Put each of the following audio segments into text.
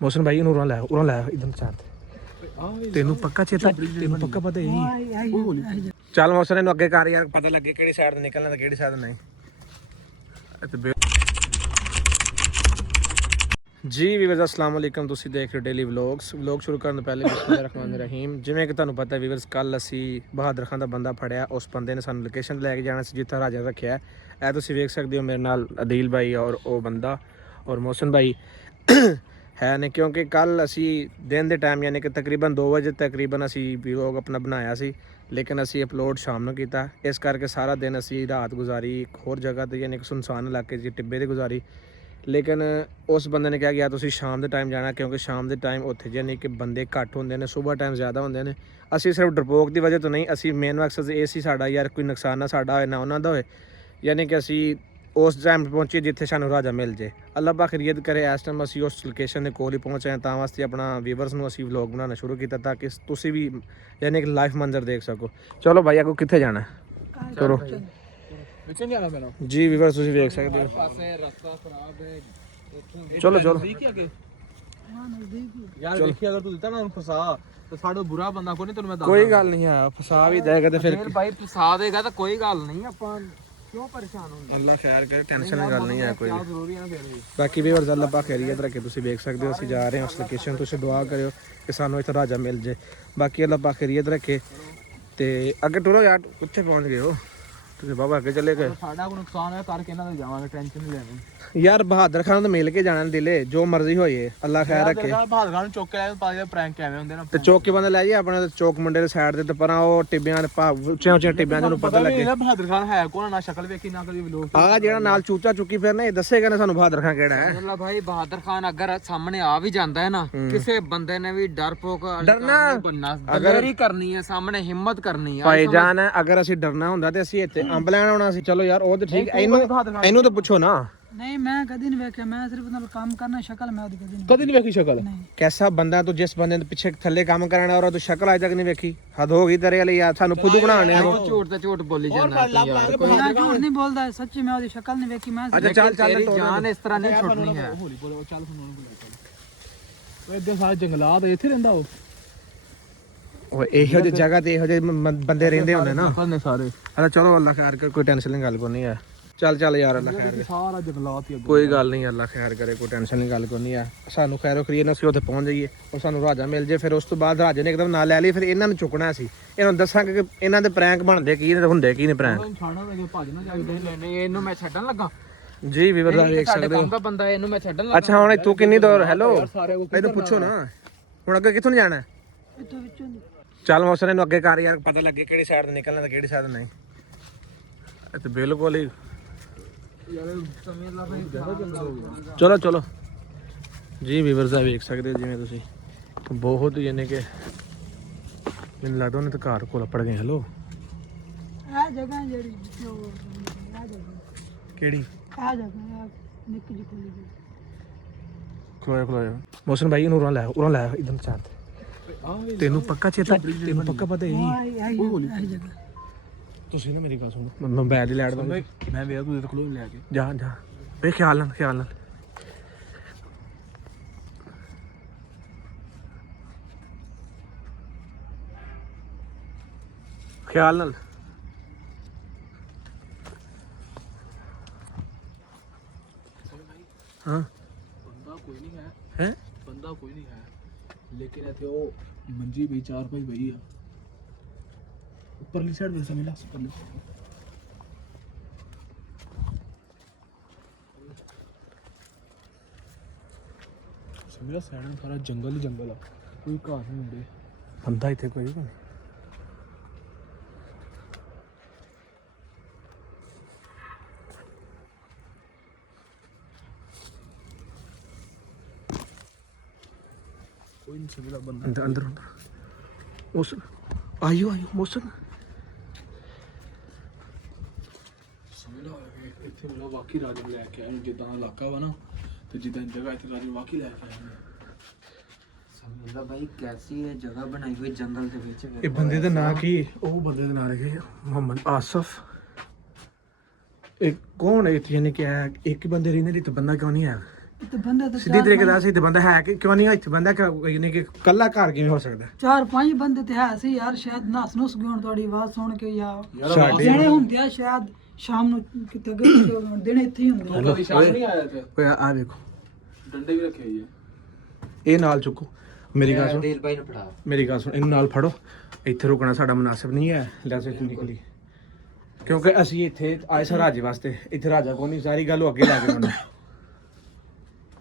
ਮੋਸਨ ਭਾਈ ਇਹਨੂੰ ਉਰਾਂ ਲੈ ਇਧਰ ਚਾਰ ਤੈਨੂੰ ਪੱਕਾ ਚੇਤਾ ਤੈਨੂੰ ਪੱਕਾ ਪਤਾ ਹੀ ਚੱਲ ਮੋਸਨ ਇਹਨੂੰ ਅੱਗੇ ਕਰ ਯਾਰ ਪਤਾ ਲੱਗੇ ਕਿਹੜੀ ਸਾਈਡ ਤੋਂ ਨਿਕਲਣਾ ਤੇ ਕਿਹੜੀ ਸਾਈਡ ਨਹੀਂ ਜੀ ਵੀਵਰਸ अस्सलाम वालेकुम ਤੁਸੀਂ ਦੇਖ ਰਹੇ ਡੇਲੀ ਵਲੌਗਸ ਵਲੌਗ ਸ਼ੁਰੂ ਕਰਨ ਤੋਂ ਪਹਿਲੇ ਬਿਸਮਿਲ੍ਲਾਹਿਰ ਰਹਿਮਾਨਿਰ ਰਹੀਮ ਜਿਵੇਂ ਕਿ ਤੁਹਾਨੂੰ ਪਤਾ ਵੀਵਰਸ ਕੱਲ ਅਸੀਂ ਬਹਾਦਰ ਖਾਨ ਦਾ ਬੰਦਾ ਫੜਿਆ ਉਸ ਬੰਦੇ ਨੇ ਸਾਨੂੰ ਲੋਕੇਸ਼ਨ ਤੇ ਲੈ ਕੇ ਜਾਣਾ ਸੀ ਜਿੱਥੇ ਰਾਜਾ ਰੱਖਿਆ ਇਹ ਤੁਸੀਂ ਵੇਖ ਸਕਦੇ ਹੋ ਮੇਰੇ ਨਾਲ ਅਦੀਲ ਭਾਈ ਔਰ ਉਹ ਬੰਦਾ ਔਰ ਮੋਹਸਨ ਭਾਈ ਹੈ ਨੇ ਕਿਉਂਕਿ ਕੱਲ ਅਸੀਂ ਦਿਨ ਦੇ ਟਾਈਮ ਯਾਨੀ ਕਿ ਤਕਰੀਬਨ 2 ਵਜੇ ਤਕਰੀਬਨ ਅਸੀਂ ਵਲੌਗ ਆਪਣਾ ਬਣਾਇਆ ਸੀ ਲੇਕਿਨ ਅਸੀਂ ਅਪਲੋਡ ਸ਼ਾਮ ਨੂੰ ਕੀਤਾ ਇਸ ਕਰਕੇ ਸਾਰਾ ਦਿਨ ਅਸੀਂ ਰਾਤ ਗੁਜ਼ਾਰੀ ਇੱਕ ਹੋਰ ਜਗ੍ਹਾ ਤੇ ਯਾਨੀ ਕਿ ਸੁਨਸਾਨ ਇਲਾਕੇ 'ਚ ਟਿੱਬੇ ਤੇ ਗੁਜ਼ਾਰੀ ਲੇਕਿਨ ਉਸ ਬੰਦੇ ਨੇ ਕਿਹਾ ਗਿਆ ਤੁਸੀਂ ਸ਼ਾਮ ਦੇ ਟਾਈਮ ਜਾਣਾ ਕਿਉਂਕਿ ਸ਼ਾਮ ਦੇ ਟਾਈਮ ਉੱਥੇ ਯਾਨੀ ਕਿ ਬੰਦੇ ਘੱਟ ਹੁੰਦੇ ਨੇ ਸਵੇਰ ਟਾਈਮ ਜ਼ਿਆਦਾ ਹੁੰਦੇ ਨੇ ਅਸੀਂ ਸਿਰਫ ਡਰਪੋਕ ਦੀ ਵਜ੍ਹਾ ਤੋਂ ਨਹੀਂ ਅਸੀਂ ਮੇਨ ਮਕਸਦ ਇਹ ਸੀ ਸਾਡਾ ਯਾਰ ਕੋਈ ਨੁਕਸਾਨ ਨਾ ਸਾਡਾ ਹੋਏ ਨਾ ਉਹਨਾਂ ਦਾ ਹੋਏ ਯਾਨੀ ਕਿ ਅਸੀਂ ਉਸ ਟਾਈਮ ਪਹੁੰਚੇ ਜਿੱਥੇ ਸਾਨੂੰ ਰਾਜਾ ਮਿਲ ਜੇ ਅੱਲਾਹ ਪਾਕ ਖੈਰੀਅਤ ਕਰੇ ਇਸ ਟਾਈਮ ਅਸੀਂ ਉਸ ਲੋਕੇਸ਼ਨ ਦੇ ਕੋਲ ਹੀ ਪਹੁੰਚੇ ਤਾਂ ਵਾਸਤੇ ਆਪਣਾ ਵੀਵਰਸ ਨੂੰ ਅਸੀਂ ਵਲੌਗ ਬਣਾਉਣਾ ਸ਼ੁਰੂ ਕੀਤਾ ਤਾਂ ਕਿ ਤੁਸੀਂ ਵੀ ਯਾਨੀ ਕਿ ਲਾਈਵ ਮੰਜ਼ਰ ਦੇਖ ਸਕੋ ਚਲੋ ਭਾਈ ਅੱਗੋਂ ਕਿੱਥੇ ਜਾਣਾ ਚਲੋ ਜੀ ਵੀਵਰਸ ਤੁਸੀਂ ਵੇਖ ਸਕਦੇ ਹੋ ਚਲੋ ਚਲੋ ਯਾਰ ਦੇਖੀ ਅਗਰ ਤੂੰ ਦਿੱਤਾ ਨਾ ਉਹਨੂੰ ਫਸਾ ਤੇ ਸਾਡਾ ਬੁਰਾ ਬੰਦਾ ਕੋਈ ਨਹੀਂ ਤੈਨੂੰ ਮੈਂ ਦੱਸਦਾ ਕੋਈ ਗੱਲ ਨਹੀਂ ਆ ਫਸਾ ਵੀ ਦੇਗਾ ਤੇ ਫਿਰ ਭਾਈ ਫਸਾ ਦੇਗਾ ਤਾਂ ਕੋਈ ਗੱਲ ਨਹੀਂ ਆਪਾਂ ਕਿਉਂ ਪਰੇਸ਼ਾਨ ਹੁੰਦੇ ਅੱਲਾਹ ਖੈਰ ਕਰੇ ਟੈਨਸ਼ਨ ਦੀ ਗੱਲ ਨਹੀਂ ਹੈ ਕੋਈ ਜ਼ਰੂਰੀ ਹੈ ਨਾ ਫਿਰ ਵੀ ਬਾਕੀ ਵੀ ਅੱਲਾਹ ਪਾਕ ਖੈਰੀਅਤ ਰੱਖੇ ਤੁਸੀਂ ਵੇਖ ਸਕਦੇ ਹੋ ਅਸੀਂ ਜਾ ਰਹੇ ਹਾਂ ਉਸ ਲੋਕੇਸ਼ਨ ਤੁਸੀਂ ਦੁਆ ਕਰਿਓ ਕਿ ਸਾਨੂੰ ਇੱਥੇ ਰਾਜਾ ਮਿਲ ਜੇ ਬਾਕੀ ਅੱਲਾਹ ਪਾਕ ਖੈਰੀਅਤ ਰੱਖੇ ਤੇ ਅੱਗੇ ਟੁਰੋ ਯਾਰ ਕਿੱਥੇ ਪਹੁੰਚ ਗਏ ਹੋ ਤੁਸੀਂ ਬਾਬਾ ਅੱਗੇ ਚਲੇ ਗਏ ਸਾਡਾ ਕੋਈ ਨੁਕਸਾਨ ਹੈ ਕਰਕੇ ਇਹਨਾਂ ਦੇ ਜਾਵਾਂਗੇ ਟੈਨਸ਼ਨ ਨਹੀਂ ਲੈਣੀ ਯਾਰ ਬਹਾਦਰ ਖਾਨ ਨੂੰ ਮਿਲ ਕੇ ਜਾਣਾ ਦਿਲੇ ਜੋ ਮਰਜ਼ੀ ਹੋਏ ਅੱਲਾਹ ਖੈਰ ਰੱਖੇ ਬਹਾਦਰ ਖਾਨ ਨੂੰ ਚੁੱਕ ਕੇ ਲੈ ਪਾ ਦੇ ਪ੍ਰੈਂਕ ਕਿਵੇਂ ਹੁੰਦੇ ਨੇ ਤੇ ਚੌਕ ਕੇ ਬੰਦੇ ਲੈ ਜੀ ਆਪਣੇ ਚੌਕ ਮੁੰਡੇ ਦੇ ਸਾਈਡ ਤੇ ਪਰਾਂ ਉਹ ਟਿੱਬਿਆਂ ਦੇ ਉੱਚੀਆਂ ਉੱਚੀਆਂ ਟਿੱਬਿਆਂ ਨੂੰ ਪਤਾ ਲੱਗੇ ਬਹਾਦਰ ਖਾਨ ਹੈ ਕੋਣ ਨਾ ਸ਼ਕਲ ਵੇਖੀ ਨਾ ਕਦੀ ਵਲੋਗ ਆ ਜਿਹੜਾ ਨਾਲ ਚੂਚਾ ਚੁੱਕੀ ਫਿਰਨਾ ਇਹ ਦੱਸੇਗਾ ਨਾ ਸਾਨੂੰ ਬਹਾਦਰ ਖਾਨ ਕਿਹੜਾ ਹੈ ਅੱਲਾ ਭਾਈ ਬਹਾਦਰ ਖਾਨ ਅਗਰ ਸਾਹਮਣੇ ਆ ਵੀ ਜਾਂਦਾ ਹੈ ਨਾ ਕਿਸੇ ਬੰਦੇ ਨੇ ਵੀ ਡਰਪੋਕ ਡਰਨਾ ਅਗਰ ਹੀ ਕਰਨੀ ਹੈ ਸਾਹਮਣੇ ਹਿੰਮਤ ਕਰਨੀ ਹੈ ਭਾਈਜਾਨ ਅਗਰ ਅਸੀਂ ਡਰਨਾ ਹੁੰਦਾ ਤੇ ਅਸੀਂ ਇੱਥੇ ਅੰਬ ਲੈਣ ਆਉਣਾ ਸੀ ਚਲੋ ਯਾਰ ਉਹ ਤੇ ਠੀਕ ਇਹਨੂੰ ਤਾਂ ਪੁੱਛੋ ਨਾ नहीं मैं कभी नहीं वेख्या मैं सिर्फ मतलब काम करना शक्ल मैं कभी नहीं ਕਦੀ ਨਹੀਂ ਵੇਖੀ ਸ਼ਕਲ ਕੈਸਾ ਬੰਦਾ ਤੂੰ ਜਿਸ ਬੰਦੇ ਦੇ ਪਿੱਛੇ ਥੱਲੇ ਕੰਮ ਕਰਾਣਾ ਔਰ ਤੂੰ ਸ਼ਕਲ ਅਜੇ ਤੱਕ ਨਹੀਂ ਵੇਖੀ ਹੱਦ ਹੋ ਗਈ ਤੇਰੇ ਵਾਲੀ ਯਾਰ ਸਾਨੂੰ ਫੁੱਦੂ ਬਣਾਉਣੇ ਆ ਝੂਠ ਤੇ ਝੂਠ ਬੋਲੀ ਜਾਂਦਾ ਯਾਰ मैं झूठ नहीं बोलता है सच्ची मैं उसकी शक्ल नहीं वेखी मैं ਅੱਛਾ ਚੱਲ ਤੇਰੀ ਜਾਨ ਇਸ ਤਰ੍ਹਾਂ ਨਹੀਂ ਛੁੱਟਣੀ ਹੈ ਹੌਲੀ ਬੋਲੋ ਚੱਲ ਸੁਣੋ ਉਹ ਇੱਧਰ ਸਾਰੇ ਜੰਗਲਾਤ ਇੱਥੇ ਰਹਿੰਦਾ ਉਹ ਓਏ ਇਹੋ ਜਿਹੀ ਜਗ੍ਹਾ ਤੇ ਇਹੋ ਜਿਹੇ ਬੰਦੇ ਰਹਿੰਦੇ ਹੁੰਦੇ ਨਾ ਨੇ ਸਾਰੇ ਅੱਛਾ ਚਲੋ ਅੱਲਾ ਖੈਰ ਕਰ ਕੋਈ ਟੈਨਸ਼ਨ ਨਹੀਂ ਗੱਲ ਕੋਈ ਨਹੀਂ ਆ ਚੱਲ ਯਾਰ ਅੱਲਾ ਖੈਰ ਕਰੇ ਸਾਰਾ ਜੰਗਲਾਤ ਹੀ ਕੋਈ ਗੱਲ ਨਹੀਂ ਅੱਲਾ ਖੈਰ ਕਰੇ ਕੋਈ ਟੈਨਸ਼ਨ ਨਹੀਂ ਗੱਲ ਕੋਈ ਨਹੀਂ ਆ ਸਾਨੂੰ ਖੈਰੋ ਖਰੀਏ ਨਾ ਅਸੀਂ ਉੱਥੇ ਪਹੁੰਚ ਜਾਈਏ ਔਰ ਸਾਨੂੰ ਰਾਜਾ ਮਿਲ ਜੇ ਫਿਰ ਉਸ ਤੋਂ ਬਾਅਦ ਰਾਜੇ ਨੇ ਇੱਕਦਮ ਨਾਲ ਲੈ ਲਈ ਫਿਰ ਇਹਨਾਂ ਨੂੰ ਚੁੱਕਣਾ ਸੀ ਇਹਨਾਂ ਨੂੰ ਦੱਸਾਂਗੇ ਕਿ ਇਹਨਾਂ ਦੇ ਪ੍ਰੈਂਕ ਬਣਦੇ ਕੀ ਨੇ ਹੁੰਦੇ ਕੀ ਨੇ ਪ੍ਰੈਂਕ ਛਾਣਾ ਲੱਗੇ ਭੱਜ ਨਾ ਜਾਵੇ ਨਹੀਂ ਇਹਨੂੰ ਮੈਂ ਛੱਡਣ ਲੱਗਾ ਜੀ ਵੀਵਰ ਦਾ ਵੇਖ ਸਕਦੇ ਹੋ ਦਾ ਬੰਦਾ ਇਹਨੂੰ ਮੈਂ ਛੱਡਣ ਲੱਗਾ ਅੱਛਾ ਹੁਣ ਤੂੰ ਕਿੰਨੀ ਦੂਰ ਹੈਲੋ ਇਹਨੂੰ ਪੁੱਛੋ ਨਾ ਹੁਣ ਅੱਗੇ ਕਿੱਥੋਂ ਜਾਣਾ इतो विचों ਚੱਲ ਮੋਸਨ ਨੂੰ ਅੱਗੇ ਕਰ ਯਾਰ ਪਤਾ ਲੱਗੇ ਕਿਹੜੀ ਸਾਈਡ ਤੋਂ ਨਿਕਲਣਾ ਤੇ ਕਿਹੜੀ ਸਾਈਡ ਨਹੀਂ ਇਹ ਤੇ ਬਿਲਕੁਲ ਹੀ ਚਲੋ ਜੀ ਵੀਵਰਸ ਆ ਵੇਖ ਸਕਦੇ ਜਿਵੇਂ ਤੁਸੀਂ ਬਹੁਤ ਯਾਨੀ ਕਿ ਮੈਨੂੰ ਲੱਗਦਾ ਉਹਨੇ ਤਾਂ ਘਰ ਕੋਲ ਪੜ ਗਏ ਹੈਲੋ आ जगह जेडी आ जगह ਕਿਹੜੀ आ जगह निक जी खोली ਖਲੋਇਆ ਮੋਸਨ ਭਾਈ ਇਹਨੂੰ ਉਰਾਂ ਲੈ ਇਧਰ ਚਾਰ ਤੈਨੂੰ ਪੱਕਾ ਚੇਤਾ ਤੈਨੂੰ ਪੱਕਾ ਪਤਾ ਹੀ आई जगह ਤੁਸੀਂ ਨਾ ਮੇਰੀ ਗੱਲ ਸੁਣੋ ਮੈਂ ਮੋਬਾਈਲ ਦੀ ਲੈਟ ਦਵਾਂ ਮੈਂ ਵੇਖ ਤੂੰ ਇਹਦੇ ਕੋਲੋਂ ਲੈ ਕੇ ਜਾ ਵੇ ਖਿਆਲ ਨਾਲ ਹਾਂ ਬੰਦਾ ਕੋਈ ਨਹੀਂ ਹੈ ਹੈ ਬੰਦਾ ਕੋਈ ਨਹੀਂ ਹੈ ਲੇਕਿਨ ਇੱਥੇ ਉਹ ਮੰਜੀ ਵੀ 4-5 ਬਈ ਆ ਉੱਪਰਲੀ ਸਾਈਡ ਦੇ ਸਮੇਂ ਲਾਸ ਉੱਪਰਲੀ ਸਮੇਂ ਸਾਈਡ ਸਾਰਾ ਜੰਗਲ ਹੀ ਜੰਗਲ ਆ ਕੋਈ ਘਰ ਨਹੀਂ ਹੁੰਦੇ ਬੰਦਾ ਇੱਥੇ ਕੋਈ ਨਹੀਂ ਕੋਈ ਨਹੀਂ ਸਮੇਂ ਦਾ ਬੰਦਾ ਅੰਦਰ ਮੋਸਨ ਆਇਓ ਮੋਸਨ ਸਮੇਂ ਦਾ ਇੱਥੇ ਮੇਰਾ ਵਾਕੀ ਰਾਜਾ ਲੈ ਕੇ ਆਇਆ ਜਿੱਦਾਂ ਇਲਾਕਾ ਵਾ ਨਾ ਤੇ ਜਿੱਦਾਂ ਜਗ੍ਹਾ ਇੱਥੇ ਰਾਜਾ ਵਾਕੀ ਲੈ ਕੇ ਆਇਆ ਸਮਝਦਾ ਭਾਈ ਕੈਸੀ ਇਹ ਜਗ੍ਹਾ ਬਣਾਈ ਹੋਈ ਜੰਗਲ ਦੇ ਵਿੱਚ ਇਹ ਬੰਦੇ ਦਾ ਨਾਂ ਕੀ ਉਹ ਬੰਦੇ ਦਾ ਨਾਂ ਲਿਖਿਆ ਮੁਹੰਮਦ ਆਸਫ ਇਹ ਕੌਣ ਹੈ ਇੱਥੇ ਯਾਨੀ ਕਿ ਇੱਕ ਬੰਦੇ ਰਹਿੰਦੇ ਤੇ ਬੰਦਾ ਕਿਉਂ ਨਹੀਂ ਹੈ ਤੇ ਬੰਦੇ ਤੇ ਸਿੱਧੀ ਤਰੀਕੇ ਨਾਲ ਸੀ ਤੇ ਬੰਦਾ ਹੈ ਕਿ ਕਿਉਂ ਨਹੀਂ ਇੱਥੇ ਬੰਦਾ ਯਾਨੀ ਕਿ ਕੱਲਾ ਘਰ ਕਿਵੇਂ ਹੋ ਸਕਦਾ? 4-5 ਬੰਦੇ ਤੇ ਹੈ ਸੀ ਯਾਰ, ਸ਼ਾਇਦ ਨਸ ਨੁਸ ਗਏ ਹੋਣ ਤੁਹਾਡੀ ਆਵਾਜ਼ ਸੁਣ ਕੇ, ਜਾਂ ਸਾਡੇ ਜਿਹੜੇ ਹੁੰਦੇ ਆ ਸ਼ਾਇਦ ਸ਼ਾਮ ਨੂੰ ਕਿਤੇ ਗਏ ਦਿਨ ਇੱਥੇ ਹੀ ਹੁੰਦੇ ਆ। ਕਦੀ ਸ਼ਾਮ ਨਹੀਂ ਆਇਆ ਤੇ ਓਏ ਆ ਵੇਖੋ, ਡੰਡੇ ਵੀ ਰੱਖੇ ਹੋਏ ਇਹ ਨਾਲ ਚੁੱਕੋ, ਮੇਰੀ ਗੱਲ ਸੁਣ, ਅਦੇਲ ਭਾਈ ਨੂੰ ਫੜਾ। ਮੇਰੀ ਗੱਲ ਸੁਣ, ਇਹਨੂੰ ਨਾਲ ਫੜੋ। ਇੱਥੇ ਰੁਕਣਾ ਸਾਡਾ ਮੁਨਾਸਿਬ ਨਹੀਂ ਹੈ, ਲੈ ਸੇ ਤੂੰ ਨਿਕਲੀ, ਕਿਉਂਕਿ ਅਸੀਂ ਇੱਥੇ ਆਏ ਸਾਂ ਰਾਜੇ ਵਾਸਤੇ, ਇੱਥੇ ਰਾਜਾ ਕੋਈ ਨਹੀਂ, ਸਾਰੀ ਗੱਲ ਉਹ ਅੱਗੇ ਲੈ ਕੇ ਆਉਣਾ।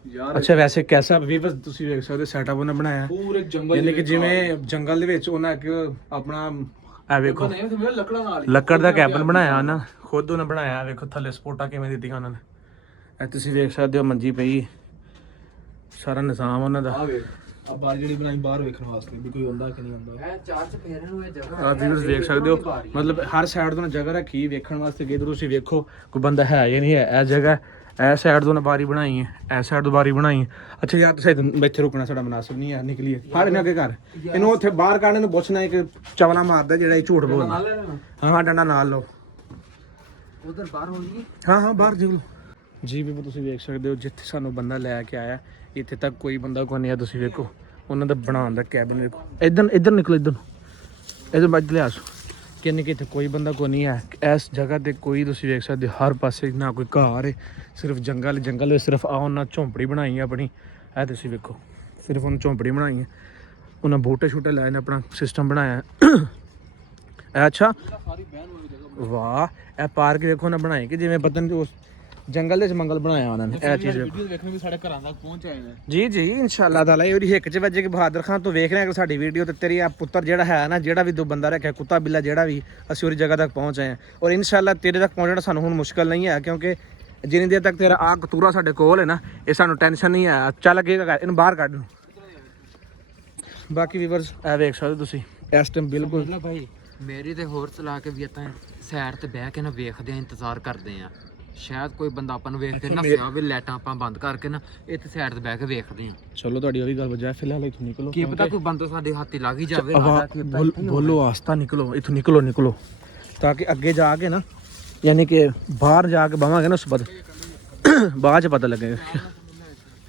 ਯਾਰ ਅੱਛਾ ਵੈਸੇ ਕੈਸਾ ਵੀਵਰ ਤੁਸੀਂ ਵੇਖ ਸਕਦੇ ਸੈਟਅਪ ਉਹਨੇ ਬਣਾਇਆ, ਪੂਰੇ ਜੰਗਲ ਯਾਨੀ ਕਿ ਜਿਵੇਂ ਜੰਗਲ ਦੇ ਵਿੱਚ ਉਹਨਾਂ ਇੱਕ ਆਪਣਾ ਆ ਵੇਖੋ ਨਹੀਂ ਤੇ ਮੇਰੇ ਲੱਕੜਾਂ ਨਾਲ ਹੀ ਲੱਕੜ ਦਾ ਕੈਬਨ ਬਣਾਇਆ ਉਹਨਾਂ ਖੁਦ ਉਹਨੇ ਬਣਾਇਆ। ਵੇਖੋ ਥੱਲੇ ਸਪੋਰਟਾਂ ਕਿਵੇਂ ਦਿੱਤੀਆਂ ਉਹਨਾਂ ਨੇ, ਇਹ ਤੁਸੀਂ ਵੇਖ ਸਕਦੇ ਹੋ ਮੰਜੀ ਪਈ, ਸਾਰਾ ਨਿਜ਼ਾਮ ਉਹਨਾਂ ਦਾ। ਆ ਵੇਖ ਆ ਬਾਰ ਜਿਹੜੀ ਬਣਾਈ ਬਾਹਰ ਵੇਖਣ ਵਾਸਤੇ ਵੀ ਕੋਈ ਹੁੰਦਾ ਕਿ ਨਹੀਂ ਹੁੰਦਾ। ਇਹ ਚਾਰ ਚਫੇਰੇ ਨੂੰ ਇਹ ਜਗ੍ਹਾ ਆ ਵੀਵਰਸ ਵੇਖ ਸਕਦੇ ਹੋ, ਮਤਲਬ ਹਰ ਸਾਈਡ ਤੋਂ ਜਗ੍ਹਾ ਰੱਖੀ ਵੇਖਣ ਵਾਸਤੇ ਕਿ ਇਧਰ ਤੁਸੀਂ ਵੇਖੋ ਕੋਈ ਬੰਦਾ ਹੈ ਜਾਂ ਨਹੀਂ ਹੈ। ਇਹ ਜਗ੍ਹਾ ਇਸ ਸਾਈਡ ਤੋਂ ਬਾਰੀ ਬਣਾਈ ਹੈ, ਇਸ ਸਾਈਡ ਤੋਂ ਬਾਰੀ ਬਣਾਈ ਹੈ। ਅੱਛਾ ਯਾਰ ਤੁਸੀਂ ਇੱਥੇ ਰੁਕਣਾ ਸਾਡਾ ਮੁਨਾਸਿਬ ਨਹੀਂ ਹੈ, ਨਿਕਲੀਏ ਫੜ ਇਹਨਾਂ ਅੱਗੇ ਘਰ, ਇਹਨੂੰ ਉੱਥੇ ਬਾਹਰ ਕੱਢਣ ਨੂੰ ਪੁੱਛਣਾ ਇੱਕ ਚਵਲਾ ਮਾਰਦਾ ਜਿਹੜਾ ਇਹ ਝੂਠ ਬੋਲਦਾ। ਹਾਂ ਹਾਂ ਡੰਡਾ ਨਾਲ ਲਓ, ਉਧਰ ਬਾਹਰ ਹੋਣੀ। ਹਾਂ ਹਾਂ ਬਾਹਰ ਜਿਗਲੋ ਜੀ ਵੀ ਤੁਸੀਂ ਵੇਖ ਸਕਦੇ ਹੋ ਜਿੱਥੇ ਸਾਨੂੰ ਬੰਦਾ ਲੈ ਕੇ ਆਇਆ ਇੱਥੇ ਤੱਕ ਕੋਈ ਬੰਦਾ ਕੋਈ ਨਹੀਂ ਆ। ਤੁਸੀਂ ਵੇਖੋ ਉਹਨਾਂ ਦਾ ਬਣਾਉਣ ਦਾ ਕੈਬਨ ਵੇਖੋ, ਇੱਧਰ ਨਿਕਲੋ, ਇੱਧਰ ਬੱਜ ਲਿਆ ਸੋ ਕਿੰਨੇ ਕਿ ਇੱਥੇ ਕੋਈ ਬੰਦਾ ਕੋਈ ਨਹੀਂ ਹੈ ਇਸ ਜਗ੍ਹਾ ਤੇ। ਕੋਈ ਤੁਸੀਂ ਵੇਖ ਸਕਦੇ ਹੋ ਹਰ ਪਾਸੇ ਨਾ ਕੋਈ ਘਰ ਹੈ, ਸਿਰਫ ਜੰਗਲ ਵਿੱਚ ਸਿਰਫ ਆ ਉਹਨਾਂ ਝੌਂਪੜੀ ਬਣਾਈ ਹੈ ਆਪਣੀ। ਇਹ ਤੁਸੀਂ ਵੇਖੋ ਸਿਰਫ ਉਹਨਾਂ ਝੌਂਪੜੀ ਬਣਾਈ ਹੈ, ਉਹਨਾਂ ਬੂਟੇ ਛੂਟੇ ਲਾਏ ਨੇ, ਆਪਣਾ ਸਿਸਟਮ ਬਣਾਇਆ। ਅੱਛਾ ਵਾਹ, ਇਹ ਪਾਰਕ ਦੇਖੋ ਉਹਨਾਂ ਬਣਾਏ ਕਿ ਜਿਵੇਂ ਪਤਾ ਨਹੀਂ ਉਸ ਜੰਗਲ ਦੇ ਵਿੱਚ ਮੰਗਲ ਬਣਾਇਆ ਉਹਨਾਂ ਨੇ। ਇਹ ਚੀਜ਼ ਵੀਡੀਓ ਦੇਖਣ ਵੀ ਸਾਡੇ ਘਰਾਂ ਤੱਕ ਪਹੁੰਚ ਆਏ ਨੇ। ਜੀ ਜੀ ਇਨਸ਼ਾਅੱਲਾ ਤਾਲਾ। ਇਹ ਉਹਦੀ ਹਿੱਕ 'ਚ ਵੱਜੇ ਕਿ ਬਹਾਦਰ ਖਾਨ ਤੋਂ ਵੇਖ ਰਹੇ ਕਿ ਸਾਡੀ ਵੀਡੀਓ ਤੇ ਤੇਰੀ ਆ ਪੁੱਤਰ ਜਿਹੜਾ ਹੈ ਨਾ, ਜਿਹੜਾ ਵੀ ਦੋ ਬੰਦਾ ਰੱਖਿਆ ਕੁੱਤਾ ਬਿੱਲਾ ਜਿਹੜਾ ਵੀ, ਅਸੀਂ ਉਹਦੀ ਜਗ੍ਹਾ ਤੱਕ ਪਹੁੰਚ ਆਏ ਹਾਂ। ਔਰ ਇਨਸ਼ਾਅੱਲਾ ਤੇਰੇ ਤੱਕ ਪਹੁੰਚਣਾ ਸਾਨੂੰ ਹੁਣ ਮੁਸ਼ਕਲ ਨਹੀਂ ਹੈ, ਕਿਉਂਕਿ ਜਿੰਨੀ ਦੇਰ ਤੱਕ ਤੇਰਾ ਆ ਕਤੂਰਾ ਸਾਡੇ ਕੋਲ ਹੈ ਨਾ, ਇਹ ਸਾਨੂੰ ਟੈਨਸ਼ਨ ਨਹੀਂ ਹੈ। ਚੱਲ ਅੱਗੇ ਇਹਨੂੰ ਬਾਹਰ ਕੱਢ ਨੂੰ। ਬਾਕੀ ਵੀਵਰਸ ਇਹ ਵੇਖ ਸਕਦੇ ਤੁਸੀਂ ਇਸ ਟਾਈਮ ਬਿਲਕੁਲ ਭਾਈ ਮੇਰੀ ਤੇ ਹੋਰ ਚਲਾ ਕੇ ਵੀ ਤਾਂ ਸਾਈਡ ਤੇ ਬਹਿ ਕੇ ਨਾ ਵੇਖਦੇ ਆ, ਇੰਤਜ਼ਾਰ ਕਰਦੇ ਆ, ਸ਼ਾਇਦ ਕੋਈ ਬੰਦਾ ਆਪਾਂ ਨੂੰ ਵੇਖ ਕੇ ਨਾ ਸਿਆ ਵੀ ਲਾਈਟਾਂ ਆਪਾਂ ਬੰਦ ਕਰਕੇ ਨਾ ਇੱਥੇ ਸਾਈਡ ਤੇ ਬਹਿ ਕੇ ਵੇਖਦੇ ਆ। ਚਲੋ ਤੁਹਾਡੀ ਉਹ ਵੀ ਗੱਲ ਵਜਾ, ਫਿਲਹਾਲ ਇੱਥੋਂ ਨਿਕਲੋ। ਕੀ ਪਤਾ ਕੋਈ ਬੰਦਾ ਸਾਡੇ ਹੱਥੀ ਲੱਗ ਹੀ ਜਾਵੇ। ਬੋਲੋ ਆਸਤਾ ਨਿਕਲੋ ਇੱਥੋਂ, ਨਿਕਲੋ ਤਾਂ ਕਿ ਅੱਗੇ ਜਾ ਕੇ ਨਾ, ਯਾਨੀ ਕਿ ਬਾਹਰ ਜਾ ਕੇ ਬਵਾਂਗੇ ਨਾ ਉਸ ਬਾਅਦ ਚ ਪਤਾ ਲੱਗੇਗਾ।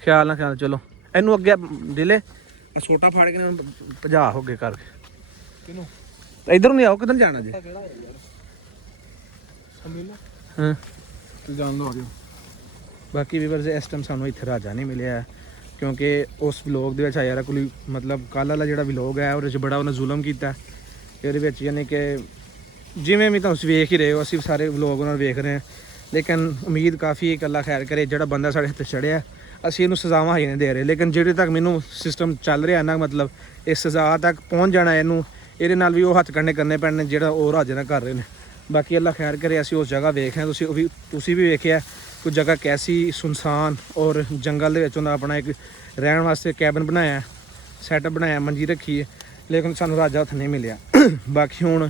ਖਿਆਲ ਨਾਲ ਚਲੋ ਇਹਨੂੰ ਅੱਗੇ ਦਿਲੇ ਛੋਟਾ ਫੜ ਕੇ ਨਾ ਭਜਾ ਹੋ ਗਏ ਕਰਕੇ। ਕਿਨੂੰ ਇਧਰ ਨਹੀਂ ਆਓ, ਕਿੱਧਰ ਜਾਣਾ ਜੀ? ਹਾਂ ਤੂੰ ਜਾਣ ਦੋ ਆਜੋ। ਬਾਕੀ ਵੀਵਰਸ ਇਸ ਟਾਈਮ ਸਾਨੂੰ ਇੱਥੇ ਰਾਜਾ ਨਹੀਂ ਮਿਲਿਆ, ਕਿਉਂਕਿ ਉਸ ਵਲੋਗ ਦੇ ਵਿੱਚ ਆਇਆ ਕੋਈ ਮਤਲਬ ਕੱਲ੍ਹ ਵਾਲਾ ਜਿਹੜਾ ਵਲੋਗ ਹੈ ਉਹਦੇ 'ਚ ਬੜਾ ਉਹਨੇ ਜ਼ੁਲਮ ਕੀਤਾ। ਇਹਦੇ ਵਿੱਚ ਯਾਨੀ ਕਿ ਜਿਵੇਂ ਵੀ ਤੁਸੀਂ ਵੇਖ ਹੀ ਰਹੇ ਹੋ, ਅਸੀਂ ਸਾਰੇ ਵਲੋਗ ਉਹਨਾਂ ਨੂੰ ਵੇਖ ਰਹੇ ਹਾਂ, ਲੇਕਿਨ ਉਮੀਦ ਕਾਫੀ ਇਕੱਲਾ ਖੈਰ ਕਰੇ ਜਿਹੜਾ ਬੰਦਾ ਸਾਡੇ ਹੱਥ ਚੜਿਆ, ਅਸੀਂ ਇਹਨੂੰ ਸਜ਼ਾਵਾਂ ਹੀ ਨਹੀਂ ਦੇ ਰਹੇ। ਲੇਕਿਨ ਜਿਹੜੇ ਤੱਕ ਮੈਨੂੰ ਸਿਸਟਮ ਚੱਲ ਰਿਹਾ ਨਾ, ਮਤਲਬ ਇਸ ਸਜ਼ਾ ਤੱਕ ਪਹੁੰਚ ਜਾਣਾ ਇਹਨੂੰ, ਇਹਦੇ ਨਾਲ ਵੀ ਉਹ ਹੱਥ ਕੰਡੇ ਕਰਨੇ ਪੈਣੇ ਜਿਹੜਾ ਉਹ ਰਾਜੇ ਨਾਲ ਕਰ ਰਹੇ ਨੇ। ਬਾਕੀ ਅੱਲਾ ਖੈਰ ਕਰੇ, ਅਸੀਂ ਉਸ ਜਗ੍ਹਾ ਵੇਖ ਰਹੇ, ਤੁਸੀਂ ਵੀ ਵੇਖਿਆ ਕੋਈ ਜਗ੍ਹਾ ਕੈਸੀ ਸੁਨਸਾਨ ਔਰ ਜੰਗਲ ਦੇ ਵਿੱਚ ਉਹਨਾਂ ਆਪਣਾ ਇੱਕ ਰਹਿਣ ਵਾਸਤੇ ਕੈਬਨ ਬਣਾਇਆ, ਸੈਟਅਪ ਬਣਾਇਆ, ਮੰਜੀ ਰੱਖੀ ਹੈ, ਲੇਕਿਨ ਸਾਨੂੰ ਰਾਜਾ ਉੱਥੇ ਨਹੀਂ ਮਿਲਿਆ। ਬਾਕੀ ਹੁਣ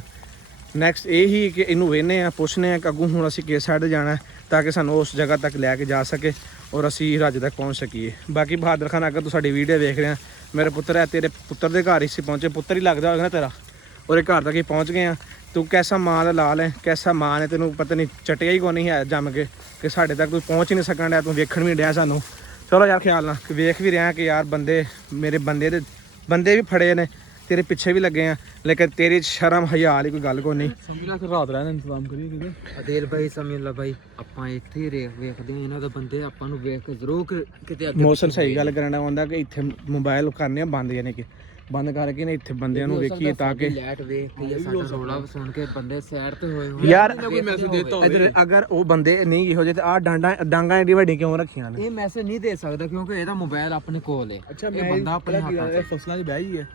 ਨੈਕਸਟ ਇਹ ਹੀ ਕਿ ਇਹਨੂੰ ਵੇਖਦੇ ਹਾਂ, ਪੁੱਛਦੇ ਹਾਂ ਕਿ ਅੱਗੋਂ ਹੁਣ ਅਸੀਂ ਕਿਸ ਸਾਈਡ ਜਾਣਾ ਤਾਂ ਕਿ ਸਾਨੂੰ ਉਸ ਜਗ੍ਹਾ ਤੱਕ ਲੈ ਕੇ ਜਾ ਸਕੇ ਔਰ ਅਸੀਂ ਰਾਜੇ ਤੱਕ ਪਹੁੰਚ ਸਕੀਏ। ਬਾਕੀ ਬਹਾਦਰ ਖਾਨ ਅਗਰ ਤੂੰ ਸਾਡੀ ਵੀਡੀਓ ਵੇਖ ਰਿਹਾ, ਮੇਰੇ ਪੁੱਤਰ ਹੈ, ਤੇਰੇ ਪੁੱਤਰ ਦੇ ਘਰ ਹੀ ਸੀ ਪਹੁੰਚੇ, ਪੁੱਤਰ ਹੀ ਲੱਗਦਾ ਹੋਵੇਗਾ ਨਾ ਤੇਰਾ, ਉਹਦੇ ਘਰ ਤੱਕ ਹੀ ਪਹੁੰਚ ਗਏ ਆ। ਤੂੰ ਕੈਸਾ ਮਾਂ ਦਾ ਲਾਲ ਹੈ, ਕੈਸਾ ਮਾਂ ਨੇ ਤੈਨੂੰ ਪਤਾ ਨਹੀਂ ਚਟਿਆ ਹੀ ਕੋਈ ਨਹੀਂ ਹੈ ਜੰਮ ਕੇ ਕਿ ਸਾਡੇ ਤੱਕ ਤੂੰ ਪਹੁੰਚ ਹੀ ਨਹੀਂ ਸਕਣ ਡਿਆ, ਤੂੰ ਵੇਖਣ ਵੀ ਡਿਆ ਸਾਨੂੰ। ਚਲੋ ਯਾਰ ਖਿਆਲ ਨਾਲ ਵੇਖ ਵੀ ਰਿਹਾ ਕਿ ਯਾਰ ਮੇਰੇ ਬੰਦੇ ਵੀ ਫੜੇ ਨੇ, ਤੇਰੇ ਪਿੱਛੇ ਵੀ ਲੱਗੇ ਆ, ਲੇਕਿਨ ਤੇਰੀ ਸ਼ਰਮ ਹਯਾ ਵਾਲੀ ਕੋਈ ਗੱਲ ਕੋਈ ਨਹੀਂ। ਸਮਝਣਾ ਫਿਰ ਰਾਤ ਰਹਿਣ ਦਾ ਇੰਤਜ਼ਾਮ ਕਰੀਏ ਕਿਤੇ। ਅਦੇਲ ਭਾਈ ਸਮਝਲਾ ਭਾਈ, ਆਪਾਂ ਇੱਥੇ ਹੀ ਵੇਖਦੇ ਆ ਇਹਨਾਂ ਦੇ ਬੰਦੇ, ਆਪਾਂ ਨੂੰ ਵੇਖ ਕੇ ਜ਼ਰੂਰ ਕਿਤੇ ਅੱਗੇ ਮੌਸਮ ਸਹੀ ਗੱਲ ਕਰਨਾ ਹੁੰਦਾ ਕਿ ਇੱਥੇ ਮੋਬਾਈਲ ਕਰਨੇ ਆ ਬੰਦ, ਯਾਨੀ ਕਿ ਬੰਦ ਕਰਕੇ ਨਾ ਇੱਥੇ ਬੰਦਿਆਂ ਨੂੰ ਵੇਖੀਏ ਤਾਂ ਕਿ ਲਾਈਟ ਵੇਖ ਕੇ ਸਾਡਾ ਰੋਲਾ ਸੁਣ ਕੇ ਬੰਦੇ ਸਾਈਡ ਤੇ ਹੋਏ ਹੋਣ। ਯਾਰ ਕੋਈ ਮੈਸੇਜ ਦੇਤਾ ਇੱਧਰ ਅਗਰ ਉਹ ਬੰਦੇ ਨਹੀਂ ਇਹੋ ਜਿਹੇ ਤੇ ਆਹ ਡਾਂਗਾ ਏਡੀ ਵੱਡੀ ਕਿਉਂ ਰੱਖੀਆਂ ਨੇ? ਇਹ ਮੈਸੇਜ ਨਹੀਂ ਦੇ ਸਕਦਾ ਕਿਉਂਕਿ ਇਹਦਾ ਮੋਬਾਈਲ ਆਪਣੇ ਕੋਲ ਹੈ। ਅੱਛਾ ਇਹ ਬੰਦਾ ਆਪਣੇ ਹੱਥਾਂ 'ਚ ਫਸਲਾਂ 'ਚ ਬਹਿ ਹੀ ਹੈ,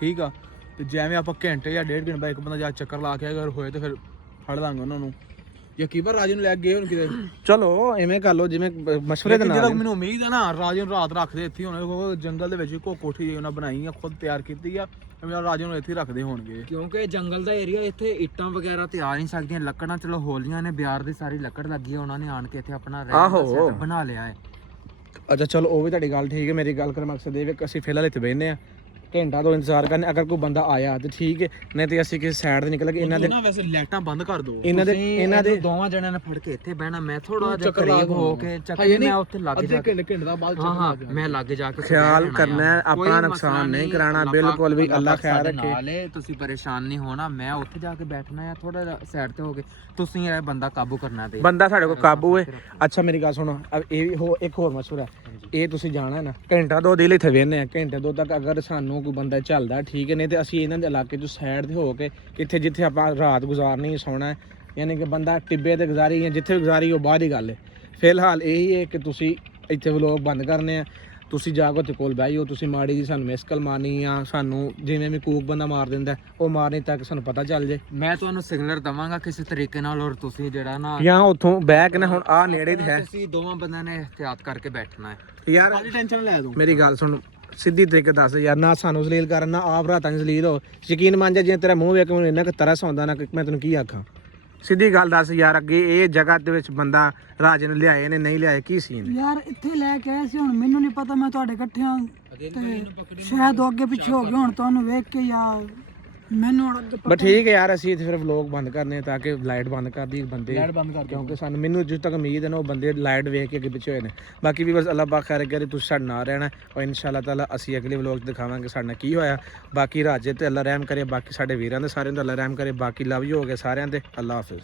ਠੀਕ ਆ, ਤੇ ਜਿਵੇਂ ਆਪਾਂ ਘੰਟੇ ਜਾਂ ਡੇਢ ਘੰਟੇ ਬਾਅਦ ਇੱਕ ਬੰਦਾ ਜਾ ਚੱਕਰ ਲਾ ਕੇ ਅਗਰ ਹੋਏ ਤੇ ਫਿਰ ਫੜ ਲਾਂਗੇ ਉਹਨਾਂ ਨੂੰ, ਜਾਂ ਕਈ ਵਾਰ ਰਾਜੇ ਨੂੰ ਲੈ ਕੇ ਗਏ ਹੁਣ ਕਿਤੇ। ਚਲੋ ਐਵੇਂ ਕਰ ਲਓ ਜਿਵੇਂ ਮਸ਼ਵਰੇ ਦੇ ਜਿਹੜਾ ਨਾਲ। ਮੈਨੂੰ ਉਮੀਦ ਹੈ ਨਾ ਰਾਜੇ ਨੂੰ ਰਾਤ ਰੱਖਦੇ ਇੱਥੇ ਹੋਣੇ, ਜੰਗਲ ਦੇ ਵਿੱਚ ਕੋ ਕੋਠੀ ਉਹਨਾਂ ਬਣਾਈ ਆ, ਖੁਦ ਤਿਆਰ ਕੀਤੀ ਆ, ਐਵੇਂ ਰਾਜੇ ਨੂੰ ਇੱਥੇ ਰੱਖਦੇ ਹੋਣਗੇ ਕਿਉਂਕਿ ਇਹ ਜੰਗਲ ਦਾ ਏਰੀਆ, ਇੱਥੇ ਇੱਟਾਂ ਵਗੈਰਾ ਤੇ ਆ ਨਹੀਂ ਸਕਦੀਆਂ, ਲੱਕੜਾਂ ਚਲੋ ਹੋਲੀਆਂ ਨੇ, ਬਿਆਰ ਦੀ ਸਾਰੀ ਲੱਕੜ ਲੱਗੀ ਹੈ, ਉਹਨਾਂ ਨੇ ਆਣ ਕੇ ਇੱਥੇ ਆਪਣਾ ਰਹਿਣ ਦਾ setup ਬਣਾ ਲਿਆ ਹੈ। ਅੱਛਾ ਚਲੋ ਉਹ ਵੀ ਤੁਹਾਡੀ ਗੱਲ ਠੀਕ ਹੈ, ਮੇਰੀ ਗੱਲ ਕਰਨ ਮਕਸਦ ਇਹ ਵੀ ਕਿ ਅਸੀਂ ਫਿਲਹਾਲ ਇੱਥੇ ਬਹਿੰਦੇ ਆ, ਘੰਟਾ ਤੋਂ ਇੰਤਜ਼ਾਰ ਕਰਨੇ, ਅਗਰ ਕੋਈ ਬੰਦਾ ਆਇਆ ਤੇ ਠੀਕ ਹੈ, ਨਹੀਂ ਤੇ ਅਸੀਂ ਕਿਸੇ ਸਾਈਡ ਤੇ ਨਿਕਲ ਕੇ ਇਹਨਾਂ ਦੇ ਨਾ ਵੈਸੇ ਲਾਈਟਾਂ ਬੰਦ ਕਰ ਦੋ। ਇਹਨਾਂ ਦੇ ਦੋਵਾਂ ਜਣਿਆਂ ਨੇ ਫੜ ਕੇ ਇੱਥੇ ਬਹਿਣਾ, ਮੈਂ ਥੋੜਾ ਜਿਹਾ ਚੱਕਰ ਲਾ ਕਰੀਬ ਹੋ ਕੇ ਚੱਕਰ ਮੈਂ ਉੱਥੇ ਲੱਗ ਜਾ ਕੇ ਘੰਟੇ ਦਾ ਬਾਅਦ ਹਾਂ ਹਾਂ ਮੈਂ ਲੱਗ ਜਾ ਕੇ ਖਿਆਲ ਕਰਨਾ ਹੈ, ਆਪਣਾ ਨੁਕਸਾਨ ਨਹੀਂ ਕਰਾਉਣਾ, ਬਿਲਕੁਲ ਵੀ ਅੱਲਾ ਖਿਆਲ ਰੱਖੇ। ਨਾਲੇ ਤੁਸੀਂ ਪਰੇਸ਼ਾਨ ਨਹੀਂ ਹੋਣਾ, ਮੈਂ ਉੱਥੇ ਜਾ ਕੇ ਬੈਠਣਾ ਆ ਥੋੜਾ ਸਾਈਡ ਤੇ ਹੋ ਕੇ, ਤੁਸੀਂ ਇਹ ਬੰਦਾ ਕਾਬੂ ਕਰਨਾ ਤੇ ਬੰਦਾ ਸਾਡੇ ਕੋਲ ਕਾਬੂ ਹੈ। ਅੱਛਾ ਮੇਰੀ ਗੱਲ ਸੁਣੋ, ਇਹ ਵੀ ਇੱਕ ਹੋਰ ਮਸ਼ਵਰਾ, ਇਹ ਤੁਸੀਂ ਜਾਣਾ ਨਾ ਘੰਟਾ ਦੋ ਦਿਨ ਇੱਥੇ ਵੇਹਨੇ ਆ, ਘੰਟੇ ਦੋ ਤੱਕ ਅਗਰ ਸਾਨੂੰ ਕੋਈ ਬੰਦਾ ਚੱਲਦਾ ਠੀਕ ਹੈ, ਨਹੀਂ ਤੇ ਅਸੀਂ ਇਹਨਾਂ ਦੇ ਇਲਾਕੇ 'ਚ ਸਾਈਡ ਤੇ ਹੋ ਕੇ ਕਿੱਥੇ ਜਿੱਥੇ ਆਪਾਂ ਰਾਤ ਗੁਜ਼ਾਰਨੀ ਸੌਣਾ ਹੈ, ਯਾਨੀ ਕਿ ਬੰਦਾ ਟਿੱਬੇ ਤੇ ਗੁਜ਼ਾਰੀ ਜਾਂ ਜਿੱਥੇ ਵੀ ਗੁਜ਼ਾਰੀ ਉਹ ਬਾਅਦ ਦੀ ਗੱਲ ਹੈ। ਫਿਲਹਾਲ ਇਹੀ ਹੈ ਕਿ ਤੁਸੀਂ ਇੱਥੇ ਵਲੋਗ ਬੰਦ ਕਰਨੇ ਆ, ਤੁਸੀਂ ਜਾ ਕੇ ਉੱਥੇ ਕੋਲ ਬਹਿ ਜਾਓ, ਤੁਸੀਂ ਮਾੜੀ ਜੀ ਸਾਨੂੰ ਮਿਸ ਕਾਲ ਮਾਰਨੀ ਆ, ਸਾਨੂੰ ਜਿਵੇਂ ਵੀ ਕੂਕ ਬੰਦਾ ਮਾਰ ਦਿੰਦਾ ਉਹ ਮਾਰਨੀ ਤੱਕ ਸਾਨੂੰ ਪਤਾ ਚੱਲ ਜੇ, ਮੈਂ ਤੁਹਾਨੂੰ ਸਿਗਨਲ ਦਵਾਂਗਾ ਕਿਸੇ ਤਰੀਕੇ ਨਾਲ, ਔਰ ਤੁਸੀਂ ਜਿਹੜਾ ਨਾ ਜਾਂ ਉੱਥੋਂ ਬਹਿ ਕੇ ਨਾ ਹੁਣ ਆਹ ਨੇੜੇ ਤੇ ਹੈ ਤੁਸੀਂ ਦੋਵਾਂ ਬੰਦਿਆਂ ਨੇ ਇhtiyat ਕਰਕੇ ਬੈਠਣਾ ਹੈ। ਯਾਰ ਬਾਅਦ ਟੈਨਸ਼ਨ ਲੈ ਦੋ। ਮੇਰੀ ਗੱਲ ਸੁਣ, ਸਿੱਧੀ ਤਰੀਕੇ ਦੱਸ ਯਾਰ, ਨਾ ਸਾਨੂੰ ਜ਼ਲੀਲ ਕਰਨ ਨਾ ਆਪ ਰਾਤਾਂ 'ਚ ਜ਼ਲੀਲ ਹੋ, ਯਕੀਨ ਮੰਨ ਜਾ ਜੇ ਤੇਰਾ ਮੂੰਹ ਵੇਖ ਕੇ ਮੈਨੂੰ ਇੰਨਾ ਕੁ ਤਰਸ ਆਉਂਦਾ ਨਾ ਕਿ ਮੈਂ ਤੈਨੂੰ ਕੀ ਆਖਾਂ। ਸਿੱਧੀ ਗੱਲ ਦੱਸ ਯਾਰ, ਅੱਗੇ ਇਹ ਜਗ੍ਹਾ ਦੇ ਵਿੱਚ ਬੰਦਾ ਰਾਜੇ ਨੇ ਲਿਆਏ ਨੇ ਨਹੀਂ ਲਿਆਏ, ਕੀ ਸੀਨ ਹੈ? ਯਾਰ ਇੱਥੇ ਲੈ ਕੇ ਆਏ ਸੀ, ਹੁਣ ਮੈਨੂੰ ਨਹੀਂ ਪਤਾ ਮੈਂ ਤੁਹਾਡੇ ਇਕੱਠਿਆਂ ਤੇ ਸ਼ਾਇਦ ਉਹ ਅੱਗੇ ਪਿੱਛੇ ਹੋ ਗਏ ਹੁਣ ਤੁਹਾਨੂੰ ਵੇਖ ਕੇ, ਜਾਂ ਮੈਨੂੰ ਹੁਣ ਅੱਗੇ ਬਸ ਠੀਕ ਹੈ ਯਾਰ, ਅਸੀਂ ਇੱਥੇ ਫਿਰ ਵਲੋਗ ਬੰਦ ਕਰਨੇ ਤਾਂ ਕਿ ਲਾਈਟ ਬੰਦ ਕਰ ਦੀ ਬੰਦੇ, ਲਾਈਟ ਬੰਦ ਕਰ ਦਿਓ। ਕਿਉਂਕਿ ਸਾਨੂੰ ਮੈਨੂੰ ਜਿੱਦ ਤੱਕ ਉਮੀਦ ਹੈ ਨਾ ਉਹ ਬੰਦੇ ਲਾਈਟ ਵੇਖ ਕੇ ਅੱਗੇ ਪਿੱਛੇ ਹੋਏ ਨੇ। ਬਾਕੀ ਵੀ ਬਸ ਅੱਲਾਹ ਪਾਕ ਖੈਰ ਕਰੇ, ਤੁਸੀਂ ਸਾਡੇ ਨਾਲ ਰਹਿਣਾ ਔਰ ਇਨਸ਼ਾਅੱਲਾ ਤਾਲਾ ਅਸੀਂ ਅਗਲੇ ਵਲੋਗ 'ਚ ਦਿਖਾਵਾਂਗੇ ਸਾਡੇ ਨਾਲ ਕੀ ਹੋਇਆ। ਬਾਕੀ ਰਾਜੇ ਤੇ ਅੱਲਾ ਰਹਿਮ ਕਰੇ, ਬਾਕੀ ਸਾਡੇ ਵੀਰਾਂ ਦੇ ਸਾਰਿਆਂ ਦਾ ਅੱਲਾ ਰਹਿਮ ਕਰੇ, ਬਾਕੀ ਲਵ ਯੂ ਹੋ ਗਏ ਸਾਰਿਆਂ ਦੇ। ਅੱਲਾ ਹਾਫਿਜ਼।